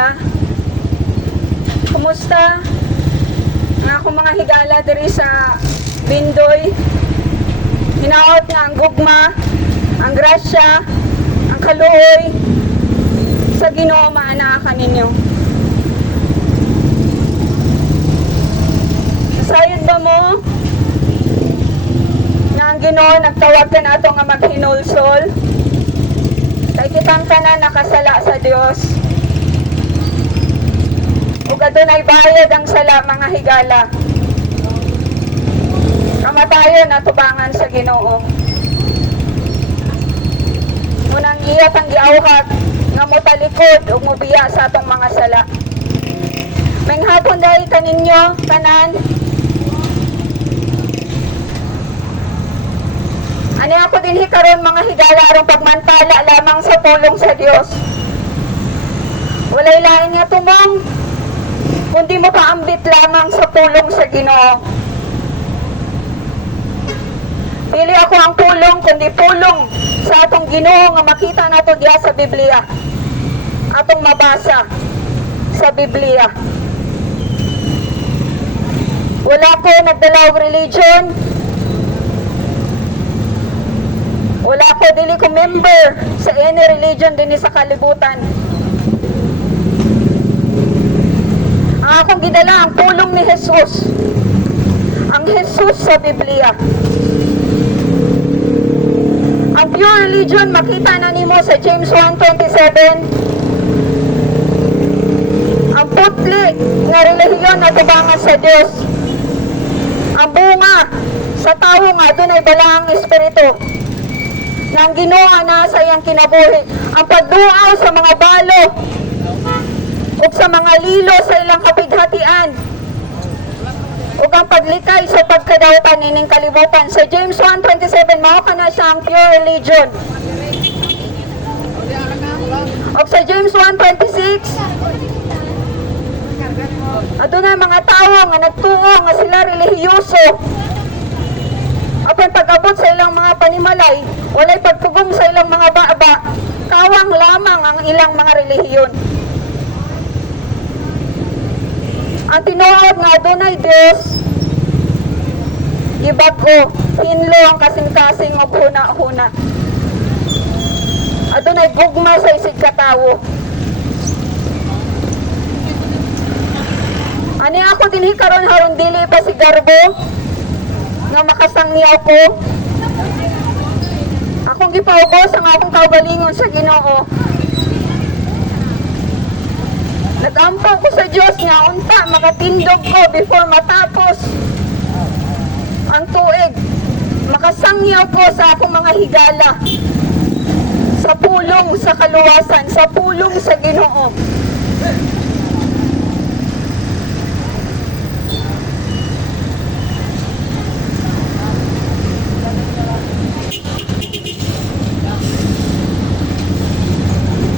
higala. Kumusta? Ang akong mga higala diri sa Bindoy. Hinaot nga ang gugma, ang grasya, ang kaluoy sa Ginoo maanaa ninyo. Sayod ba mo nga ang Ginoo nagtawag ka na ato nga maghinulsol? Kay kitang tanan nakasala sa Dios. Ug adunay bayad ang sala mga higala. Kamatayon na tubangan sa Ginoo. Munang iyat ang giawhat nga motalikod ug mobiya sa atong mga sala. Menghapon dahil kaninyo tanan. Ani ako dinhi karon mga higala aron pagmantala lamang sa pulong sa Dios. Walay lain nga tumong kundi mo paambit lamang sa pulong sa Ginoo. Dili ako ang pulong kundi pulong sa atong Ginoo nga makita nato diha sa Biblia. Atong mabasa sa Biblia. Wala ko nagdala og religion. Wala ko, dili ko member sa any religion din sa kalibutan. Ang akong gidala ang pulong ni Jesus. Ang Jesus sa Biblia. Ang pure religion makita na nimo sa James 1:27. Ang putli nga relihiyon na tubangan sa Dios. Ang bunga sa tao nga dunay balaang espiritu. Nang Ginoo na sa iyang kinabuhi. Ang pagduaw sa mga balo ug sa mga lilo sa ilang kapighatian ug ang paglikay sa pagkadawtan ining kalibutan. Sa James 1:27 mao kana siya ang pure religion. Ug sa James 1:26 adunay mga tawo nga nagtuo nga sila relihiyoso. Apan pag-abot sa ilang mga panimalay, walay pagpugong sa ilang mga baba, kawang lamang ang ilang mga relihiyon. Ang tinuod nga adunay Dios, gibag-o, hinlo ang kasing-kasing o huna-huna. Adunay gugma sa isig katawo. Ani ako dinhi karon haron dili pa si Garbo nga makasangyaw ko. Akong gipaubos ang akong kaugalingon sa Ginoo. Nag-ampaw ko sa Dios nga unta makatindog ko before matapos ang tuig. Makasangyaw ko sa akong mga higala. Sa pulong sa kaluwasan, sa pulong sa Ginoo.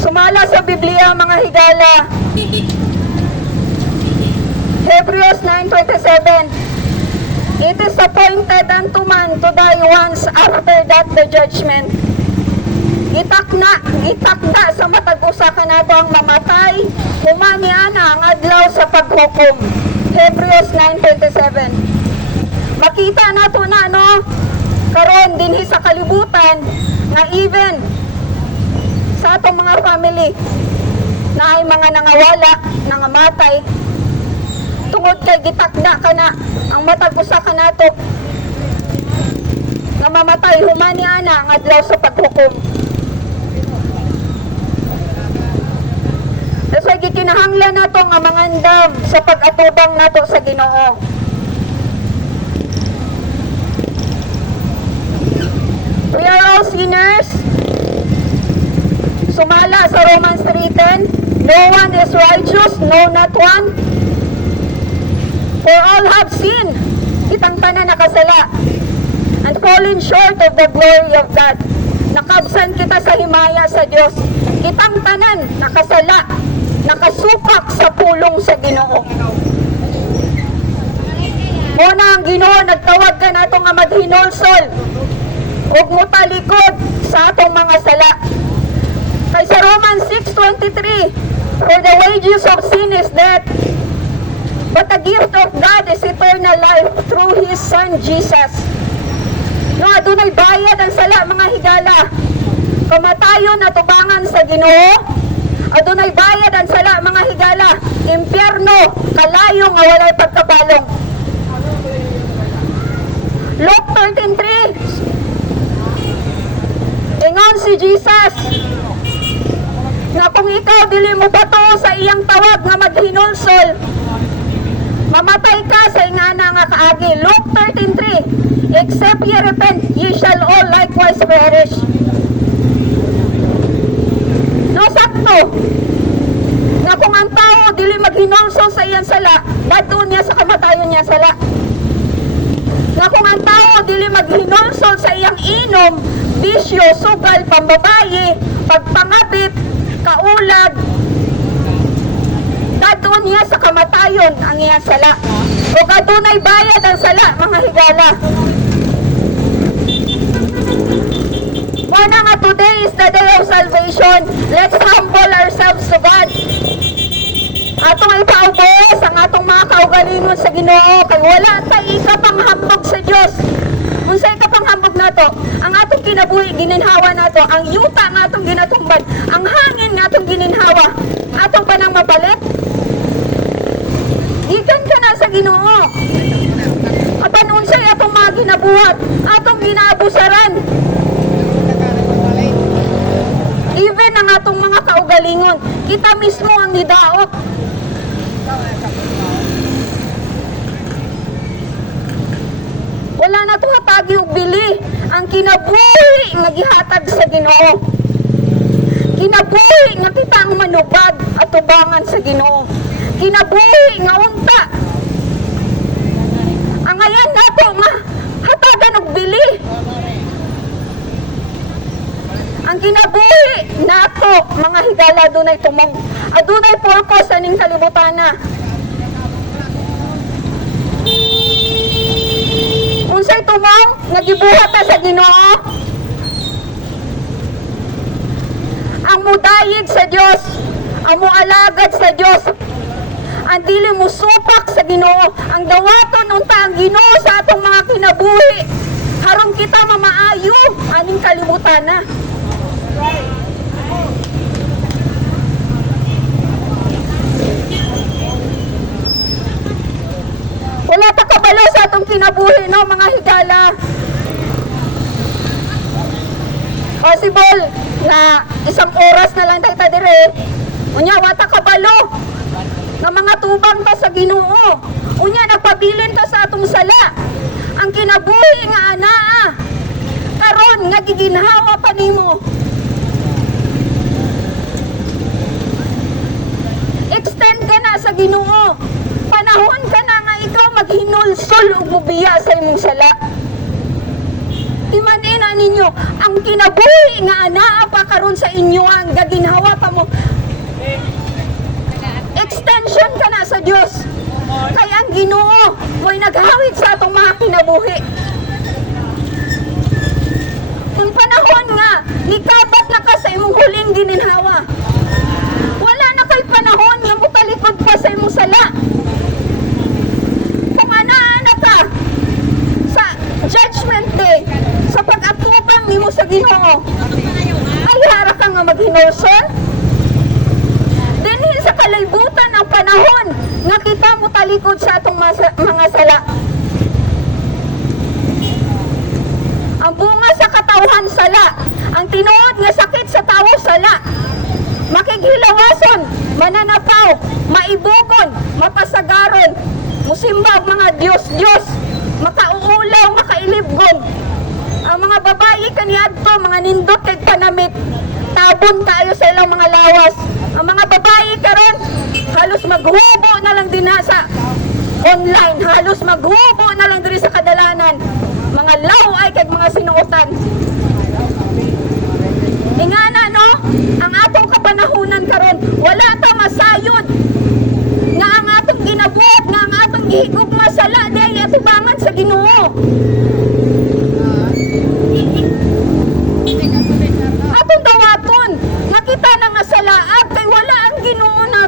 Sumala sa Biblia mga higala. Hebrews 9:27. It is appointed unto man to die once, after that the judgment. Itakda sa matag usa kanato ang mamatay, humani ana ang adlaw sa paghukom. Hebrews 9:27. Makita nato na karon dinhi sa kalibutan na even sa atong mga family na ay mga nangawala, nangamatay tungod kay gitakda ka na ang matag usa kanato nga mamatay, humani ana ang adlaw sa paghukom. That's why gikinahanglan nato nga mangandam sa pag-atubang nato sa Ginoo. We are all sinners. Sumala sa Romans 3:10, no one is righteous, no not one. For all have sinned, kitang tanan nakasala, and fallen short of the glory of God. Nakabsan kita sa himaya sa Dios. Kitang tanan nakasala, nakasupak sa pulong sa Ginoo. Muna ang Ginoo nagtawag ka nato nga maghinulsol ug mutalikod sa atong mga sala. Kay sa Romans 6:23, For the wages of sin is death, but the gift of God is eternal life through His Son Jesus. No, adunay bayad ang sala, mga higala. Kamatayon na tubangan sa Ginoo. Adunay bayad ang sala, mga higala. Impyerno, kalayo nga walay pagkabalong. Luke 13:3. Ingon si Jesus nga kung ikaw dili mo bato sa iyang tawag nga maghinulsol, mamatay ka sa ingana nga kaagi. Luke 13:3. Except ye repent, ye shall all likewise perish. No, sakto nga kung ang tao dili maghinulsol sa iyang sala, bato niya sa kamatayon niya sala. Nga kung ang tao dili maghinulsol sa iyang inom, bisyo, sugal, pambabayi, pagpangabit, kaulag, dadun niya sa kamatayon ang iyang sala. O kadunay bayad ang sala, mga higala. Muna nga, today is the day of salvation. Let's humble ourselves to God. Atong ipaubos ang atong mga kaugalingon sa Ginoo, kay wala tayo ikapanghambog sa Dios. Kung sa ikapanghambog nato, ang atong kinabuhi gininhawa nato, ang yuta nga atong ginatumbad, ang hangin nga atong gininhawa, atong pa nang mapalit. Ikan ka na sa Ginoo. Apan unsay atong mga ginabuhat, atong ginaabusaran. Even ang atong mga kaugalingon, kita mismo ang nidaot. Wala na ito hatagi o bili. Ang kinabuhi nga gihatag sa Ginoo. Kinabuhi nga kita ang manubad at tubangan sa Ginoo. Kinabuhi nga unta. Ang ayan nato nga hatagan og bili. Ang kinabuhi nato, mga higala, adunay tumong. Adunay purpose aning kalibutan na. Unsay tumong nagibuhat ta sa Ginoo? Ang mudayig sa Dios, ang mualagad sa Dios, ang dili mo supak sa Ginoo, ang dawaton unta ang Ginoo sa atong mga kinabuhi. Harong kita mamaayo aning kalibutan na. Wala ta kabalo sa atong kinabuhi, no, mga higala. Possible na isang oras na lang tayo dire. Unya, wata kabalo na mga tubang ta sa Ginoo. Unya, nagpabilin ta sa atong sala. Ang kinabuhi nga anaa, karon nga giginhawa pa nimo. Extend ka na sa Ginoo. Panahon ka na nga ikaw maghinulsol o mubiya sa imong sala. Imanina ninyo, ang kinabuhi nga anaa pa karon sa inyo ang gaginhawa pa mo. Extension ka na sa Dios. Kaya ang Ginoo mo'y naghawid sa atong mga kinabuhi. Kung panahon nga, nikabat na ka sa imong huling gininhawa. Wala na kay panahon nga mutalikod pa sa imong sala. Kung ana ka sa Judgment Day, sa pag-atubang nimo sa Ginoo, ay hara ka nga maghinulsol. Dinhi sa kalaybutan ang panahon nga kita mutalikod sa atong mga sala. Ang bunga sa katawhan sala, ang tinuod nga sakit sa tawo sala. Makighilawason, mananapaw, maibugon, mapasagaron, musimbag mga Diyos, makauulaw, makailibgon. Ang mga babae kaniadto, mga nindot kay panamit, tabon kayo sa ilang mga lawas. Ang mga babae karon halos maghubo na lang din sa online, halos maghubo na lang din sa kadalanan. Mga laway kay mga sinuotan. Ingana no, ang atong kapanahunan karon wala ta masayod nga ang atong ginabuhat, nga ang atong gihigugma sala day atubangan sa Ginoo. Atong dawaton nga kita na nga salaag kay wala ang Ginoo na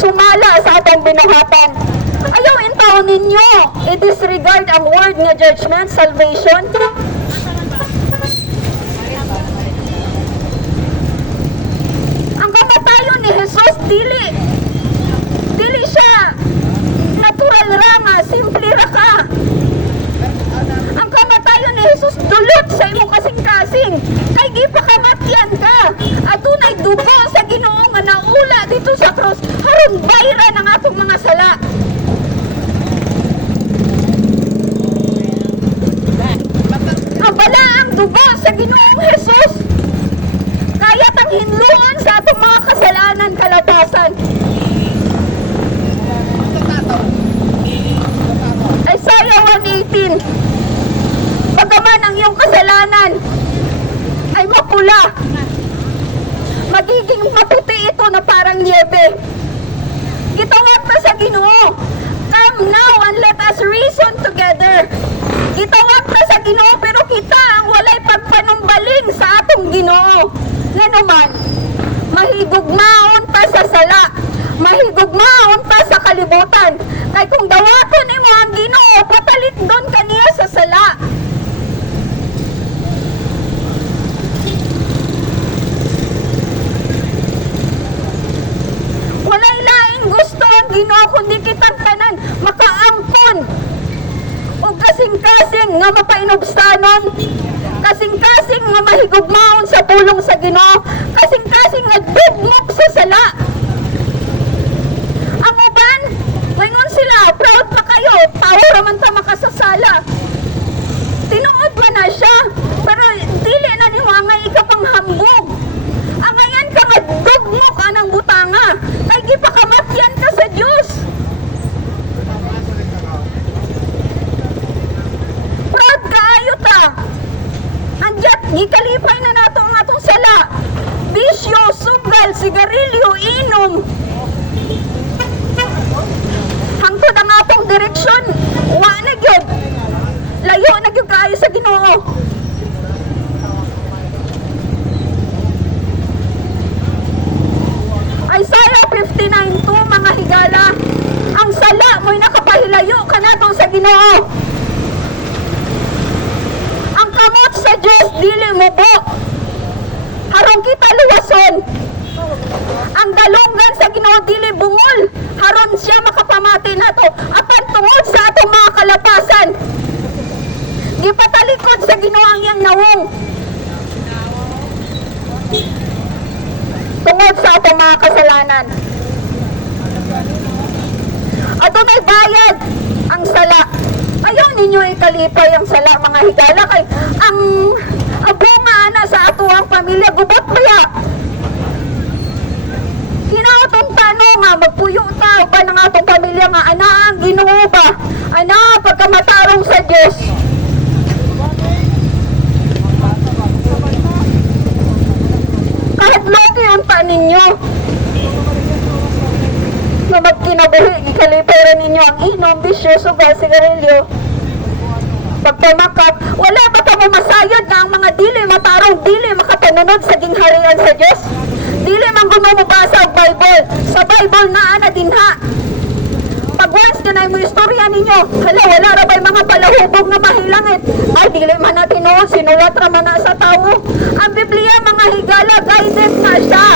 sumala sa atong binuhatan. Ayaw intaw ninyo i-disregard ang word nga judgment, salvation. Ang kamatayon ni Jesus dili siya natural ra nga, simple ra ka. Ang kamatayon ni Jesus dulot sa imong kasing-kasing. Kay di pa kamatyan ka. Adunay dugo sa Ginoo nga naula dito sa cross aron bayran ang atong mga sala. Ang balaang dugo sa Ginoong Jesus kayat ang hinluan sa atong mga kasalanan kalatasan. Isaiah 1:18. Bagaman ang iyong kasalanan ay mapula, magiging maputi ito na parang niebe. Gitawag na sa Ginoo, come now and let us reason together. Gitawag na sa Ginoo pero kita ang walay pagpanumbaling sa atong Ginoo. Nga naman, mahigugmaon pa sa sala, mahigugmaon pa sa kalibutan. Kay kung dawaton nimo ang Ginoo, patalit doon kaniya sa sala. Walay laing gusto ang Ginoo kundi kitang tanan makaampon o kasing-kasing nga mapainobstanon, kasing-kasing nga mahigugmaon sa pulong sa Ginoo, kasing-kasing nga dugmok sa sala. Ang uban, ngayon sila, proud pa kayo, tao raman ta makasasala. Tinuod ba na siya? Pero dili na ni mo ang ikapanghambog. Ang ngayon ka magdugmok anang butanga, kay di pa kamatyan ka sa Diyos. Proud kaayo ta. Andiat, gikalipay na nato ang atong sala. Bisyo, sugal, sigarilyo, inom. Hangtod ang atong direksyon, wa na gyud. Layo na gyud kaayo sa Ginoo. Isaiah 59:2, mga higala, ang sala mo'y nakapahilayo ka nato sa Ginoo. Ang kamot sa Diyos dili mubo, harong kita luwason. Ang dalunggan sa Ginoo dili bungol, haron siya makapamati nato apan tungod sa atong mga kalapasan. Gipatalikod sa Ginoo ang iyang nawong tungod sa atong mga kasalanan. Ato may bayad ang sala. Ayaw ninyo ikalipay ang sala, mga higala, kay ang bunga na sa ato ang pamilya gubot baya. Kinaatong tanong nga magpuyo ta ba ng atong pamilya nga ana ang Ginoo ba? Ana pagkamatarong sa Dios. Kahit lagi ang pa ninyo na magkinabuhi, ikalipera ninyo ang inom, bisyo, sugal, sigarilyo, pagpamakap, wala ba ka masayod na ang mga dili matarong, dili makapanunod sa gingharian sa Diyos? Dili man gumamabasa ang Bible. Sa Bible na ana dinha. Pag once na mo istorya ninyo, hala, wala ra ba'y mga palahubog na mahilangit? Ay, dili man na tinuod, sinuwat ra man na sa tao. Ang Biblia, mga higala, guided na siya.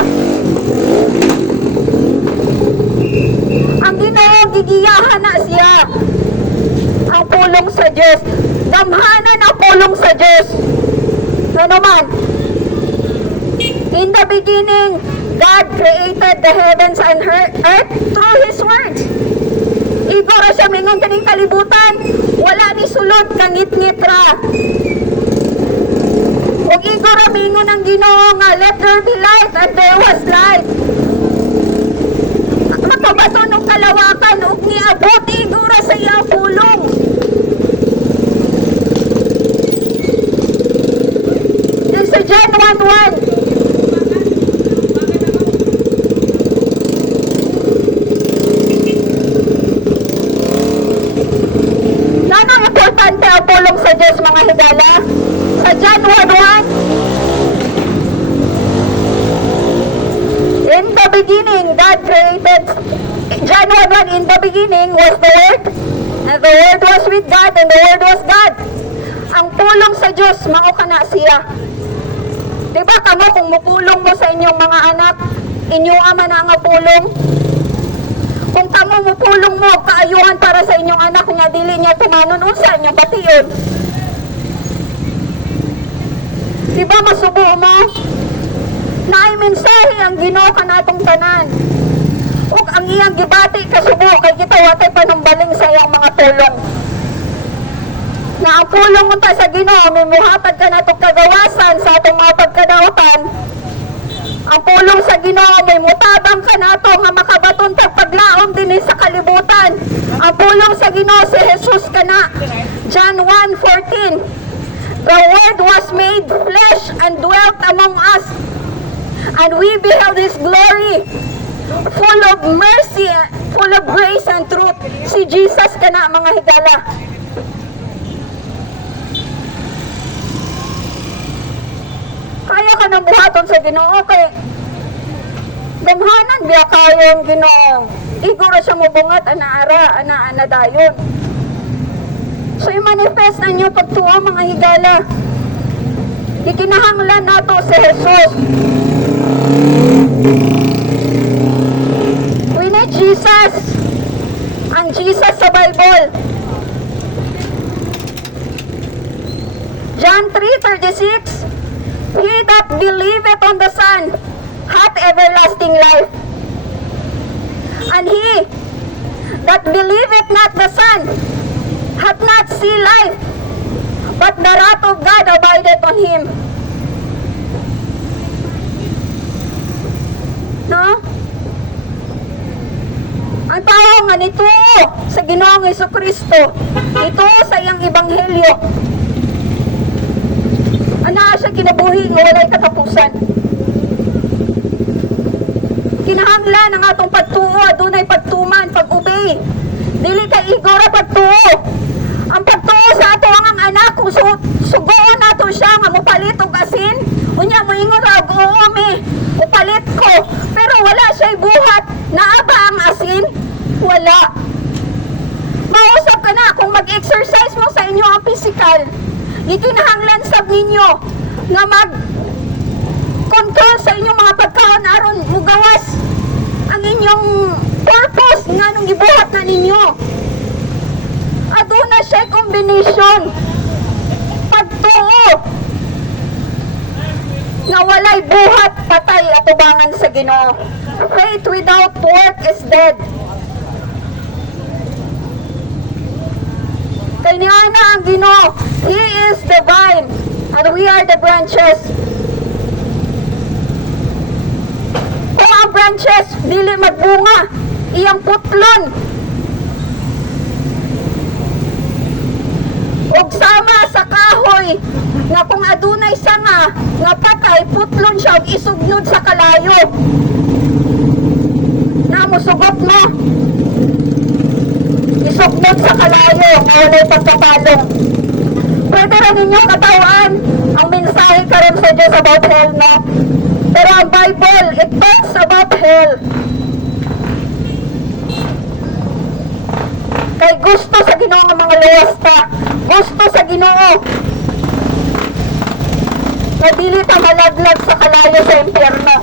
Ang Ginoo, gigiyahan na siya. Ang pulong sa Diyos. Damhanan ang pulong sa Diyos. Ano man? In the beginning, God created the heavens and earth through His words. Igora siya mingon kaning kalibutan, wala ni sulod kangit-ngit ra. Ug igora mingon ang Ginoo nga let there be light and there was light. Makabaton og kalawakan ug niabot igora sa iyang pulong. Yan sa John 1:1. Importante ang pulong sa Diyos, mga higala. Sa John 1:1, in the beginning, God created John 1:1, in the beginning was the Word, and the Word was with God, and the Word was God. Ang pulong sa Diyos, mao kana siya. Diba kamo kung mupulong mo sa inyong mga anak, inyong ama na nga pulong? Kung kamo mupulong mo, kaayuhan para sa inyong anak, nga dili niya tumanon unsa inyong bation. Diba masubo mo? Naay mensahe ang Ginoo kanatong tanan. Ug ang iyang gibati kasubo kay kita watay panumbaling sa iyang mga tulong. Na ang pulong unta sa Ginoo mimuhatag ka natong kagawasan sa atong mga pagkadaotan. Ang pulong sa Ginoo may mutabang ka nato nga makabaton tag paglaom dinhi sa kalibutan. Ang pulong sa Ginoo si Jesus kana. John 1:14. The Word was made flesh and dwelt among us, and we beheld His glory, full of mercy, full of grace and truth. Si Jesus kana mga higala. Kaya ka nang buhaton sa Ginoo kay gamhanan biya kayong Ginoo. Iguro siya mo bungat ana dayon. So i-manifest na niyo pagtuo mga higala. Ikinahanglan nato si Jesus. We need Jesus. Ang Jesus sa Bible. John 3:36. He that believeth on the Son hath everlasting life. And he that believeth not the Son hath not seen life, but the wrath of God abideth on him. No? Ang tao nga nito sa Ginoong Jesucristo, ito sa iyang ebanghelyo. Ana siya kinabuhi nga walay katapusan. Kinahanglan ang atong pagtuo, adunay pagtuman, pag-obey. Dili kay igora pagtuo. Ang pagtuo sa ato ang anak, kung sugoon nato siya nga mupalit og asin, unya moingon og oo mi, upalit ko. Pero wala siya buhat, naaba ang asin, wala. Mausap ka na kung mag-exercise mo sa inyo ang physical. Ikinahanglan sab ninyo nga mag-control sa inyong mga pagkaon aron mugawas ang inyong purpose nga nung gibuhat na ninyo. Aduna siya combination. Pagtuo nga walay buhat patay atubangan sa Ginoo. Faith without work is dead. Kay niana ang Ginoo, He is the vine and we are the branches. Kung ang branches dili magbunga, iyang putlon ug sama sa kahoy nga kung adunay sanga nga patay, putlon siya ug isugnod sa kalayo. Namusugot mo, isugnod sa kalayo nga walay pagpapalong. Pwede rin ninyo katawan ang mensahe karon sa Diyos about hell, no? Pero ang Bible, it talks about hell. Kay gusto sa Ginoo nga mga luwasta, gusto sa Ginoo na dili ta malaglag sa kalayo sa impyerno.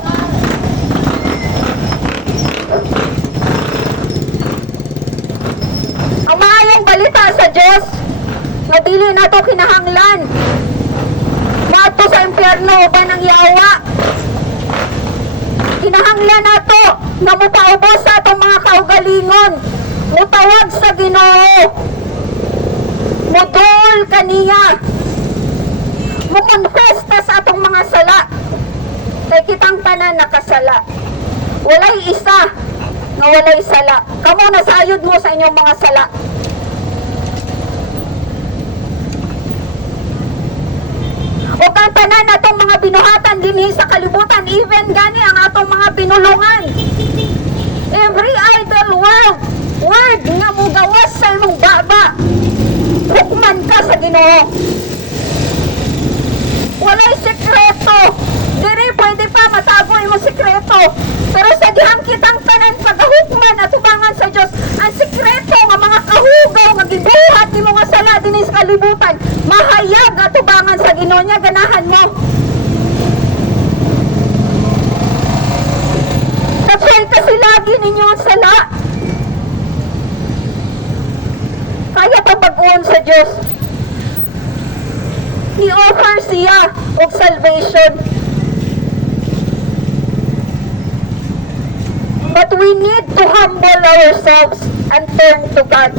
Ang maayong balita sa Diyos na dili nato kinahanglan nato sa impyerno uban ang yawa. Kinahanglan nato na mupaubos sa atong mga kaugalingon, mutawag sa Ginoo, mudol kaniya, mukonfess ta sa atong mga sala, kay kitang tanan nakasala. Walay isa nga walay sala. Kamo nasayod mo sa inyong mga sala. O kang tanan atong mga binuhatan dinhi sa kalibutan, even gani ang atong mga pinulungan. Every idle word nga mugawas sa imong baba, hukman ka sa Ginoo. Walay sekreto. Diri pwede pa matago imong sekreto. Pero sa dihang kitang tanan pagahukman at ubangan sa Diyos, niya ganahan mo. Tapos kasi lagi ninyo ang sala. Kaya pabag-uon sa Diyos. Ni-offer siya og salvation. But we need to humble ourselves and turn to God.